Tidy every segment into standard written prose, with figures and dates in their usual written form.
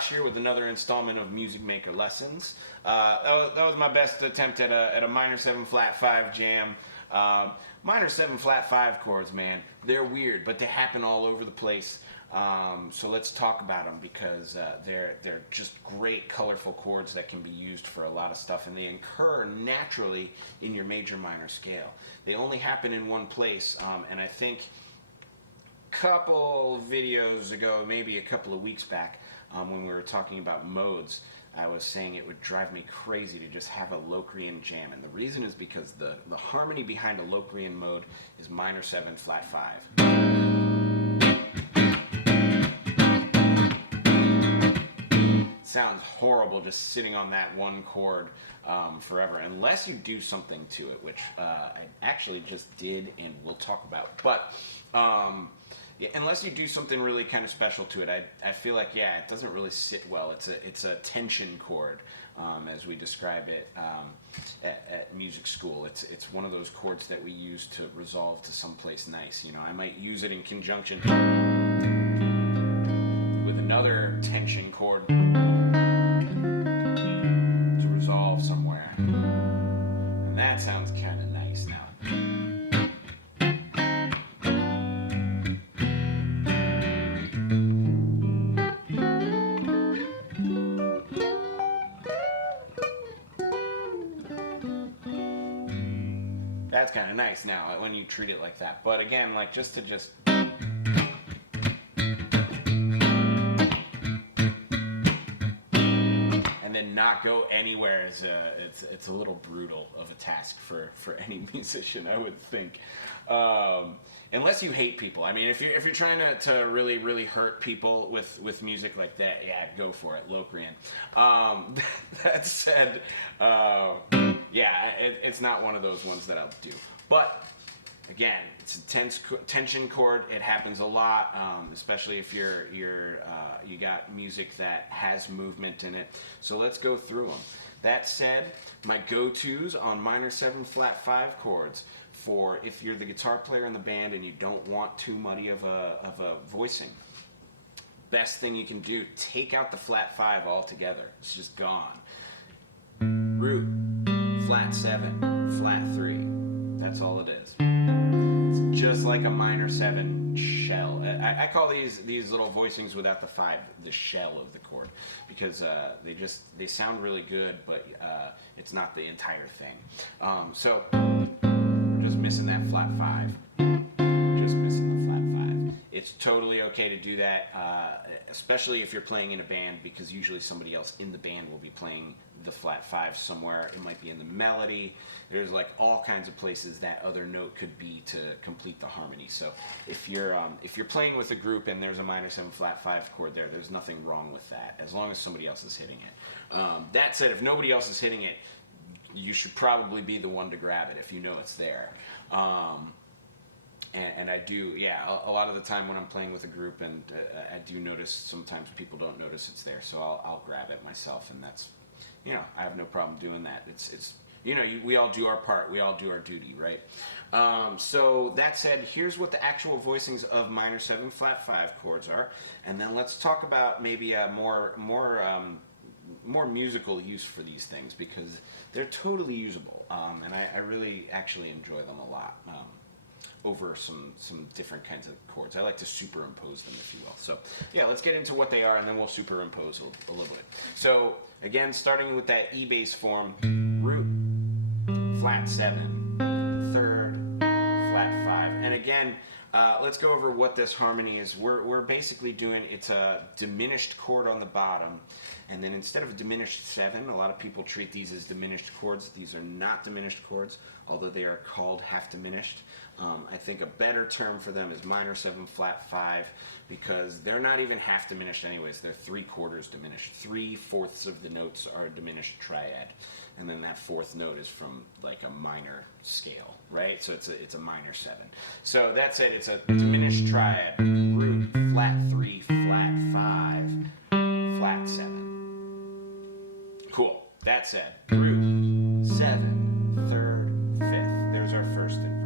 Josh here with another installment of Music Maker Lessons. That was my best attempt at a minor 7 flat 5 jam. Minor 7 flat 5 chords, man, they're weird, but they happen all over the place. So let's talk about them because they're just great, colorful chords that can be used for a lot of stuff, and they occur naturally in your major minor scale. They only happen in one place, and I think couple videos ago, maybe a couple of weeks back, when we were talking about modes, I was saying it would drive me crazy to just have a Locrian jam, and the reason is because the harmony behind a Locrian mode is minor 7 flat 5. Sounds horrible just sitting on that one chord forever, unless you do something to it, which I actually just did and we'll talk about. But yeah, unless you do something really kind of special to it, I feel like, yeah, it doesn't really sit well. It's a tension chord, as we describe it at music school. It's one of those chords that we use to resolve to someplace nice. You know, I might use it in conjunction with another tension chord to resolve somewhere, and that sounds kind of nice now. That's kind of nice now when you treat it like that. But again, like just and then not go anywhere is it's a little brutal of a task for any musician, I would think. Unless you hate people. I mean, if you're trying to really hurt people with music like that, yeah, go for it, Locrian. That said, yeah, it's not one of those ones that I'll do. But again, it's a tension chord. It happens a lot, especially if you got music that has movement in it. So let's go through them. That said, my go-tos on minor 7 flat 5 chords for if you're the guitar player in the band and you don't want too muddy of a voicing. Best thing you can do, take out the flat 5 altogether. It's just gone. Root, flat 7, flat 3. That's all it is. It's just like a minor 7 shell. I call these little voicings without the 5 the shell of the chord, because they sound really good, but it's not the entire thing. So just missing that flat 5. Just missing the flat 5. It's totally okay to do that, especially if you're playing in a band, because usually somebody else in the band will be playing the flat 5 somewhere. It might be in the melody. There's like all kinds of places that other note could be to complete the harmony. So if you're playing with a group and there's a minor 7 flat 5 chord there's nothing wrong with that, as long as somebody else is hitting it. That said, if nobody else is hitting it, you should probably be the one to grab it if you know it's there. And I do, yeah, a lot of the time when I'm playing with a group, and I do notice sometimes people don't notice it's there, so I'll grab it myself, and that's, you know, I have no problem doing that. It's you know, we all do our part, we all do our duty, right? So that said, here's what the actual voicings of minor 7 flat 5 chords are, and then let's talk about maybe a more musical use for these things, because they're totally usable, and I really actually enjoy them a lot. Over some different kinds of chords. I like to superimpose them, if you will. So yeah, let's get into what they are, and then we'll superimpose a little bit. So again, starting with that E bass form, root, flat 7, third, flat 5. And again, let's go over what this harmony is. We're basically doing, it's a diminished chord on the bottom, and then instead of a diminished 7, a lot of people treat these as diminished chords. These are not diminished chords, although they are called half diminished. I think a better term for them is minor 7 flat 5, because they're not even half diminished anyways. They're 3/4 diminished. 3/4 of the notes are a diminished triad, and then that 4th note is from like a minor scale, right? So it's a minor 7. So that's it. It's a diminished triad. Root, flat 3, flat 5, flat 7. Cool. That's it. Root, 7, 3rd, 5th. There's our first inversion.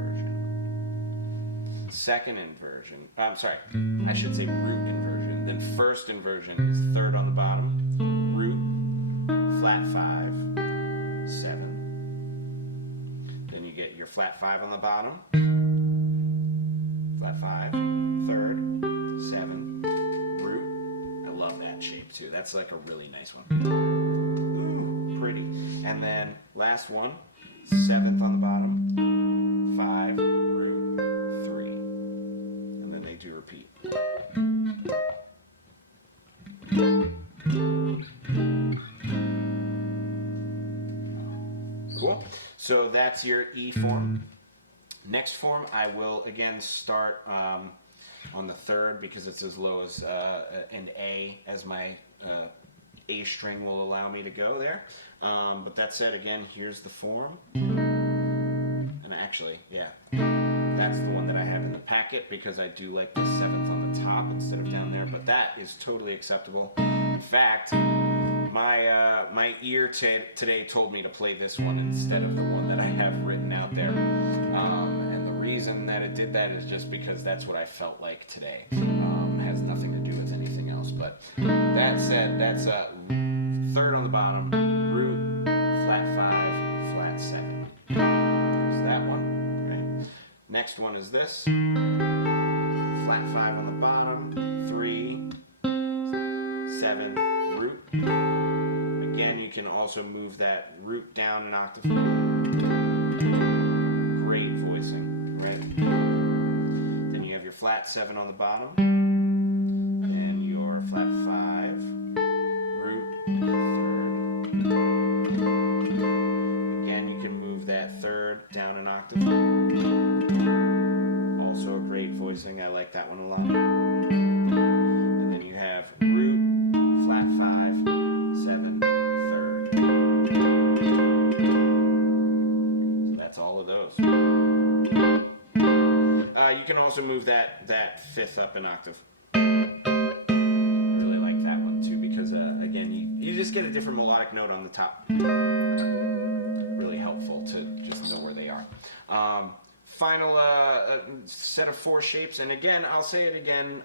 Second inversion. I'm sorry. I should say root inversion. The then first inversion is third on the bottom, root, flat 5, 7. Then you get your flat 5 on the bottom, flat 5, third, 7, root. I love that shape too. That's like a really nice one. Ooh, pretty. And then last one, 7th on the bottom, 5, root, 3. And then they do repeat. Cool. So that's your E form. Next form, I will again start on the 3rd because it's as low as an A as my A string will allow me to go there. But that said, again, here's the form. And actually, yeah, that's the one that I have in the packet because I do like the 7th on the top instead of down there. But that is totally acceptable. In fact, my ear today told me to play this one instead of the one that I have written out there. And the reason that it did that is just because that's what I felt like today. Has nothing to do with anything else. But that said, that's a 3rd on the bottom, root, flat 5, flat 7. There's that one. Right? Next one is this. Flat 5 on the bottom, 3, 7, root. Again, you can also move that root down an octave. Great voicing, right? Then you have your flat 7 on the bottom, and your flat 5, root, 3rd. Again, you can move that 3rd down an octave. Also a great voicing, I like that one a lot. And then you have root, flat 5, 7, 3rd. So that's all of those. You can also move that 5th up an octave. Really like that one too because again you just get a different melodic note on the top. Really helpful to just know where they are. Final set of 4 shapes, and again, I'll say it again,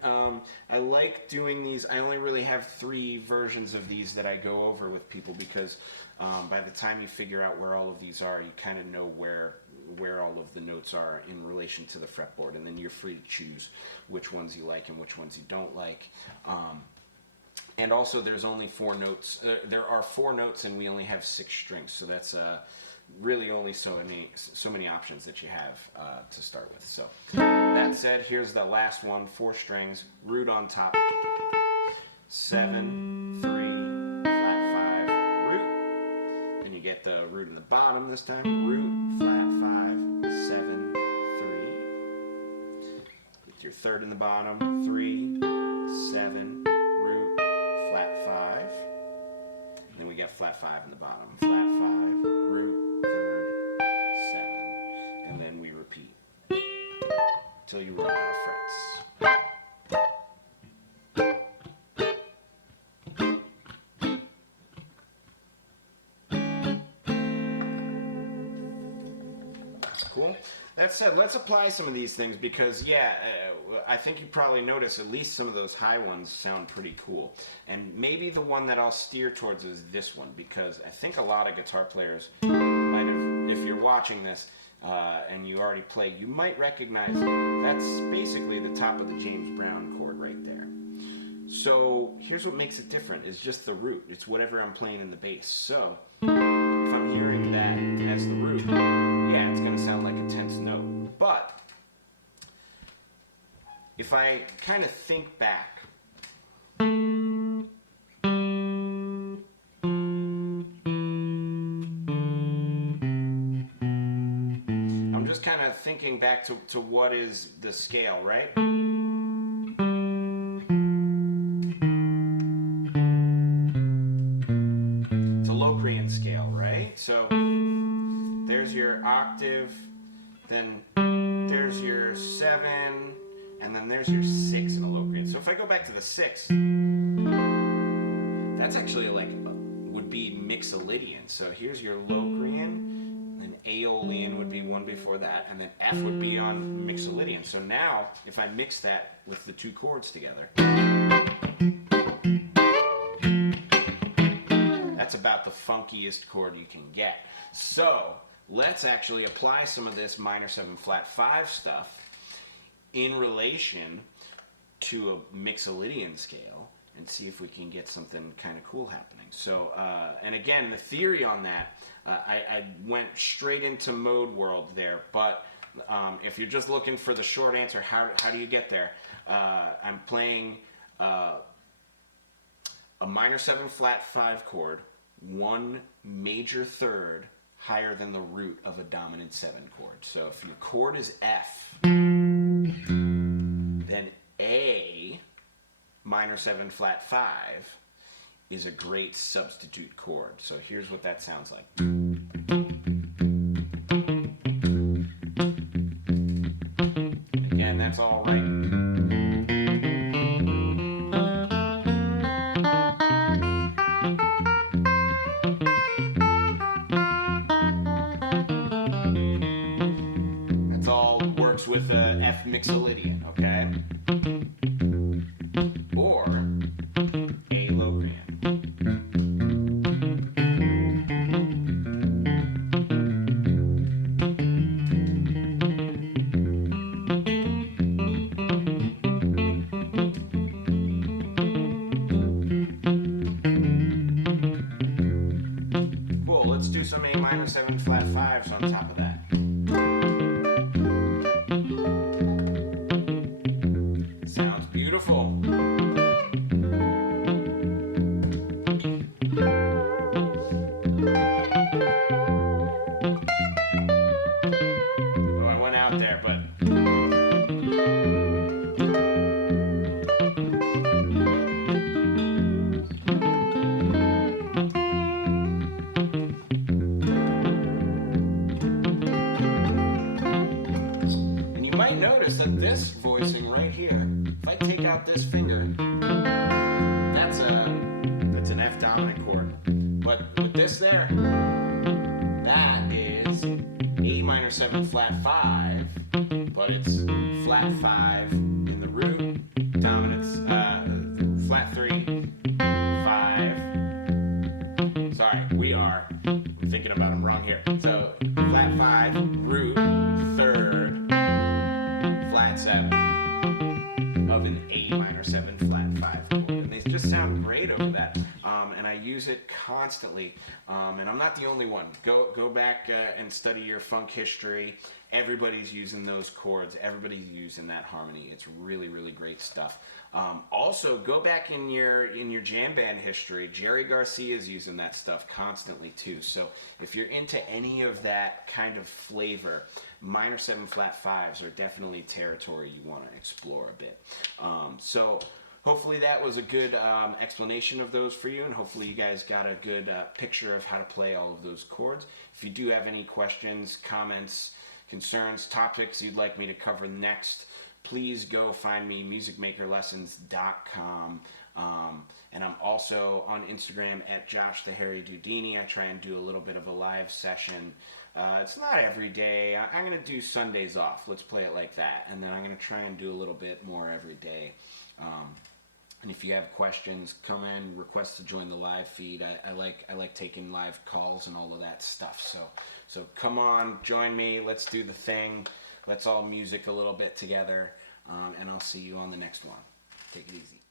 I like doing these. I only really have 3 versions of these that I go over with people because by the time you figure out where all of these are, you kind of know where all of the notes are in relation to the fretboard, and then you're free to choose which ones you like and which ones you don't like. And also, there's only 4 notes. There are 4 notes, and we only have 6 strings, so that's really only so many options that you have to start with. So that said, here's the last one: 4 strings, root on top, 7, 3, flat 5, root, and you get the root in the bottom this time. Root, flat 5, 7, 3. With your 3rd in the bottom, 3, 7, root, flat 5. And then we get flat 5 in the bottom, flat 5, root, 3rd, 7, and then we repeat till you run out of frets. Cool. That said, let's apply some of these things because, yeah, I think you probably noticed at least some of those high ones sound pretty cool. And maybe the one that I'll steer towards is this one because I think a lot of guitar players might have, if you're watching this and you already play, you might recognize that's basically the top of the James Brown chord right there. So here's what makes it different is just the root. It's whatever I'm playing in the bass. So if I'm hearing that as the root, yeah, it's going to sound like a tense note. But if I kind of think back, I'm just kind of thinking back to what is the scale, right? It's a Locrian scale, right? So there's your octave, then there's your 7, and then there's your 6 in a Locrian. So if I go back to the 6, that's actually like, would be Mixolydian. So here's your Locrian, then Aeolian would be one before that, and then F would be on Mixolydian. So now, if I mix that with the 2 chords together, That's about the funkiest chord you can get. So let's actually apply some of this minor 7 flat 5 stuff in relation to a Mixolydian scale and see if we can get something kind of cool happening. So, and again, the theory on that, I went straight into mode world there, but if you're just looking for the short answer, how do you get there? I'm playing a minor 7 flat 5 chord, 1 major third higher than the root of a dominant 7 chord. So if your chord is F, then A minor 7 flat 5 is a great substitute chord. So here's what that sounds like. Again, that's all right. That's all works with a F Mixolydian, okay? Or A Locrian. Cool, let's do some A minor 7 flat 5s on top of that. Sounds beautiful. Oh, I went out there, but and you might notice that this voicing right here, if I take out this finger, that's an F dominant chord. But with this there, that is A minor 7 flat 5, but it's flat 5 in the root, dominance, flat 3, 5. Sorry, we're thinking about them wrong here. So flat 5, root, third, flat 7 of an A minor 7 flat 5 chord. And they just sound great over that. And I use it constantly. And I'm not the only one. Go back and study your funk history. Everybody's using those chords. Everybody's using that harmony. It's really, really great stuff. Also, go back in your jam band history. Jerry Garcia's using that stuff constantly too. So if you're into any of that kind of flavor, minor 7 flat 5s are definitely territory you want to explore a bit. So hopefully that was a good explanation of those for you, and hopefully you guys got a good picture of how to play all of those chords. If you do have any questions, comments, concerns, topics you'd like me to cover next, please go find me, musicmakerlessons.com. And I'm also on Instagram at Josh the Harry Dudini. I try and do a little bit of a live session. It's not every day. I'm going to do Sundays off. Let's play it like that. And then I'm going to try and do a little bit more every day. And if you have questions, come in, request to join the live feed. I like taking live calls and all of that stuff. So come on, join me. Let's do the thing. Let's all music a little bit together. And I'll see you on the next one. Take it easy.